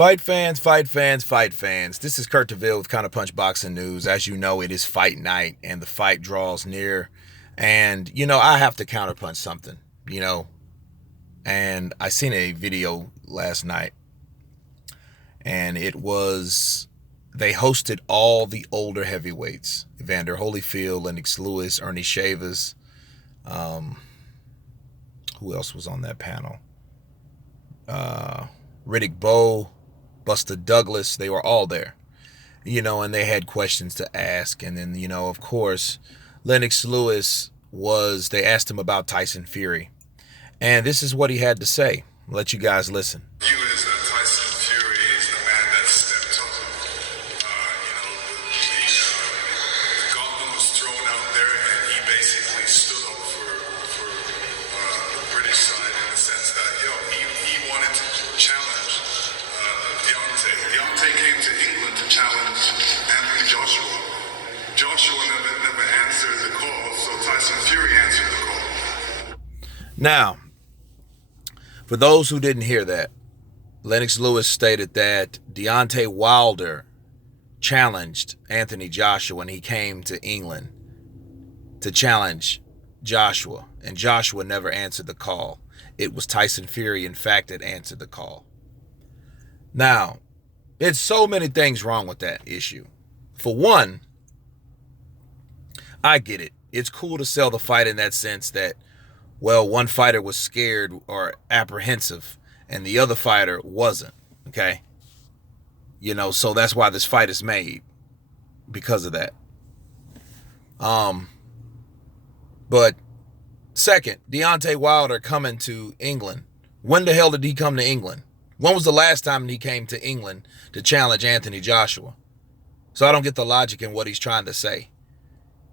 Fight fans, fight fans, fight fans. This is Kurt DeVille with Counterpunch Boxing News. As you know, it is fight night and the fight draws near. And, I have to counterpunch something, And I seen a video last night and it was, they hosted all the older heavyweights. Evander Holyfield, Lennox Lewis, Ernie Shavers. Who else was on that panel? Riddick Bowe, Buster Douglas, they were all there, and they had questions to ask. And then, of course, Lennox Lewis they asked him about Tyson Fury. And this is what he had to say. I'll let you guys listen. You as Tyson Fury is the man that stepped up. The gauntlet was thrown out there, and he basically stood up for the British side in the sense that, he wanted to challenge Deontay. Deontay came to England to challenge Anthony Joshua. Joshua never answered the call, so Tyson Fury answered the call. Now, for those who didn't hear that, Lennox Lewis stated that Deontay Wilder challenged Anthony Joshua when he came to England to challenge Joshua, and Joshua never answered the call. It was Tyson Fury, in fact, that answered the call. Now, there's so many things wrong with that issue. For one, I get it. It's cool to sell the fight in that sense that, one fighter was scared or apprehensive and the other fighter wasn't, okay? So that's why this fight is made, because of that. But second, Deontay Wilder coming to England. When the hell did he come to England? When was the last time he came to England to challenge Anthony Joshua? So I don't get the logic in what he's trying to say.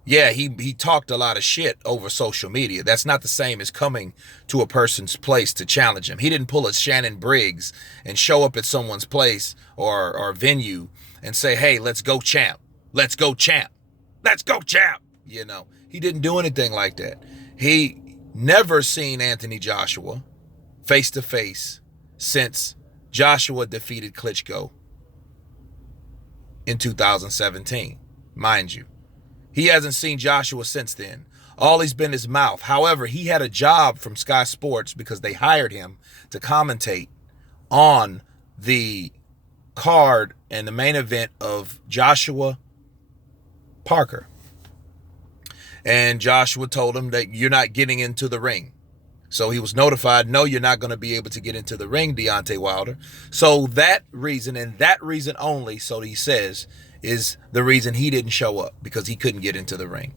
Yeah, he talked a lot of shit over social media. That's not the same as coming to a person's place to challenge him. He didn't pull a Shannon Briggs and show up at someone's place or venue and say, hey, let's go champ. Let's go champ. Let's go champ. He didn't do anything like that. He never seen Anthony Joshua face to face since Joshua defeated Klitschko in 2017, mind you. He hasn't seen Joshua since then. All he's been is mouth. However, he had a job from Sky Sports because they hired him to commentate on the card and the main event of Joshua Parker. And Joshua told him that you're not getting into the ring. So he was notified, no, you're not going to be able to get into the ring, Deontay Wilder. So that reason, and that reason only, so he says, is the reason he didn't show up, because he couldn't get into the ring.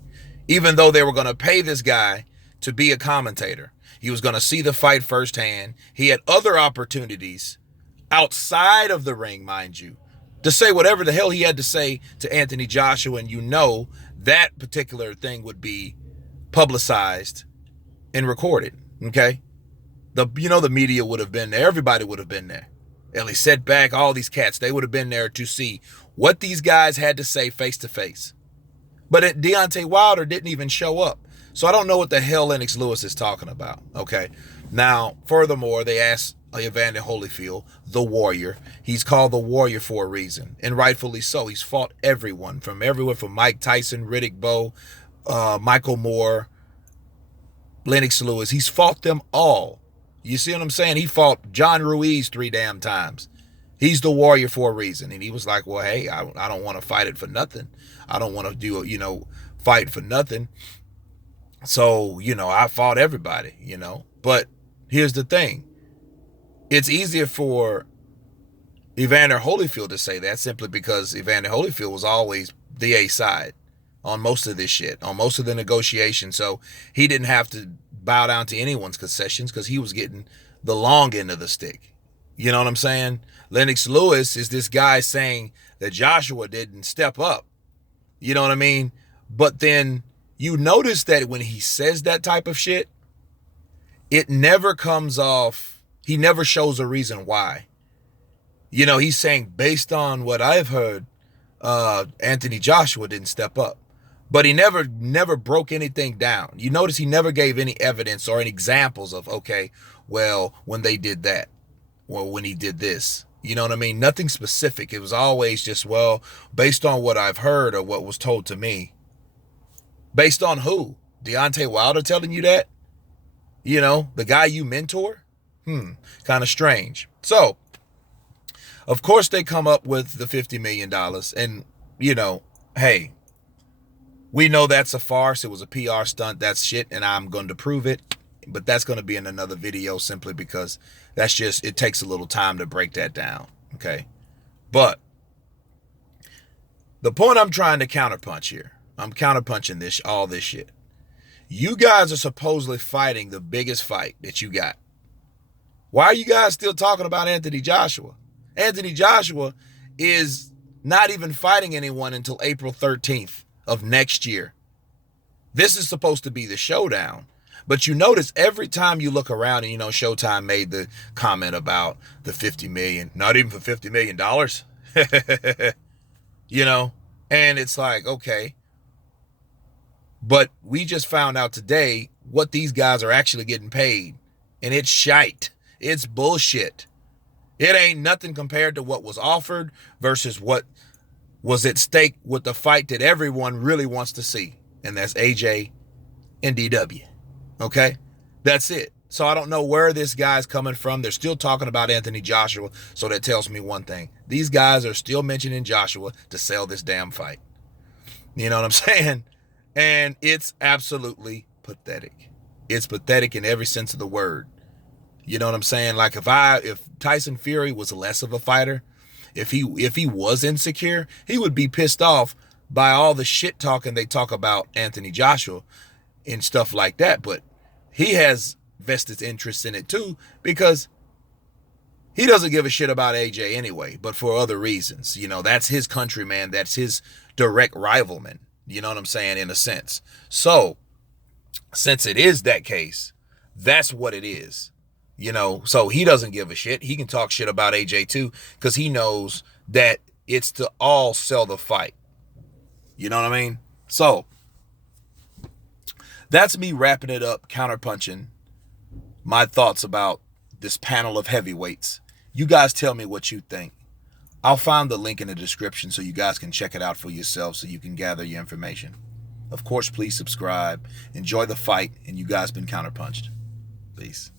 Even though they were going to pay this guy to be a commentator. He was going to see the fight firsthand. He had other opportunities outside of the ring, mind you, to say whatever the hell he had to say to Anthony Joshua, and that particular thing would be publicized and recorded, okay? The media would have been there. Everybody would have been there. Ellie Setback, all these cats, they would have been there to see what these guys had to say face to face. But Deontay Wilder didn't even show up. So I don't know what the hell Lennox Lewis is talking about, okay? Now, furthermore, they asked Evander Holyfield, the Warrior. He's called the Warrior for a reason, and rightfully so. He's fought everyone, from Mike Tyson, Riddick Bowe, Michael Moore, Lennox Lewis. He's fought them all. You see what I'm saying? He fought John Ruiz 3 damn times. He's the Warrior for a reason. And he was like, well, hey, I don't want to fight it for nothing. I don't want to do, fight for nothing. So, I fought everybody, But here's the thing. It's easier for Evander Holyfield to say that simply because Evander Holyfield was always the A side on most of this shit, on most of the negotiations. So he didn't have to bow down to anyone's concessions because he was getting the long end of the stick. You know what I'm saying? Lennox Lewis is this guy saying that Joshua didn't step up. You know what I mean? But then you notice that when he says that type of shit, it never comes off. He never shows a reason why. He's saying, based on what I've heard, Anthony Joshua didn't step up. But he never broke anything down. You notice he never gave any evidence or any examples of, okay, well, when they did that, or when he did this, You know what I mean? Nothing specific. It was always just, well, based on what I've heard or what was told to me. Based on who? Deontay Wilder telling you that? You know, the guy you mentor? Kind of strange. So, of course they come up with the $50 million. And, you know, hey, we know that's a farce. It was a PR stunt. That's shit, and I'm going to prove it. But that's going to be in another video simply because that's just, it takes a little time to break that down, okay? But the point I'm trying to counterpunch here, I'm counterpunching all this shit. You guys are supposedly fighting the biggest fight that you got. Why are you guys still talking about Anthony Joshua? Anthony Joshua is not even fighting anyone until April 13th of next year. This is supposed to be the showdown. But you notice every time you look around, and you know, Showtime made the comment about the $50 million, not even for $50 million. You know, and it's like, okay. But we just found out today what these guys are actually getting paid. And it's shite. It's bullshit. It ain't nothing compared to what was offered versus what was at stake with the fight that everyone really wants to see. And that's AJ and DW. Okay? That's it. So I don't know where this guy's coming from. They're still talking about Anthony Joshua. So that tells me one thing. These guys are still mentioning Joshua to sell this damn fight. You know what I'm saying? And it's absolutely pathetic. It's pathetic in every sense of the word. You know what I'm saying? Like if Tyson Fury was less of a fighter, if he was insecure, he would be pissed off by all the shit talking they talk about Anthony Joshua and stuff like that. But he has vested interest in it too, because he doesn't give a shit about AJ anyway, but for other reasons. You know, that's his countryman. That's his direct rivalman. You know what I'm saying? In a sense. So, since it is that case, that's what it is. You know, so he doesn't give a shit. He can talk shit about AJ too, because he knows that it's to all sell the fight. You know what I mean? So, that's me wrapping it up, counterpunching my thoughts about this panel of heavyweights. You guys tell me what you think. I'll find the link in the description so you guys can check it out for yourself so you can gather your information. Of course, please subscribe. Enjoy the fight, and you guys been counterpunched. Peace.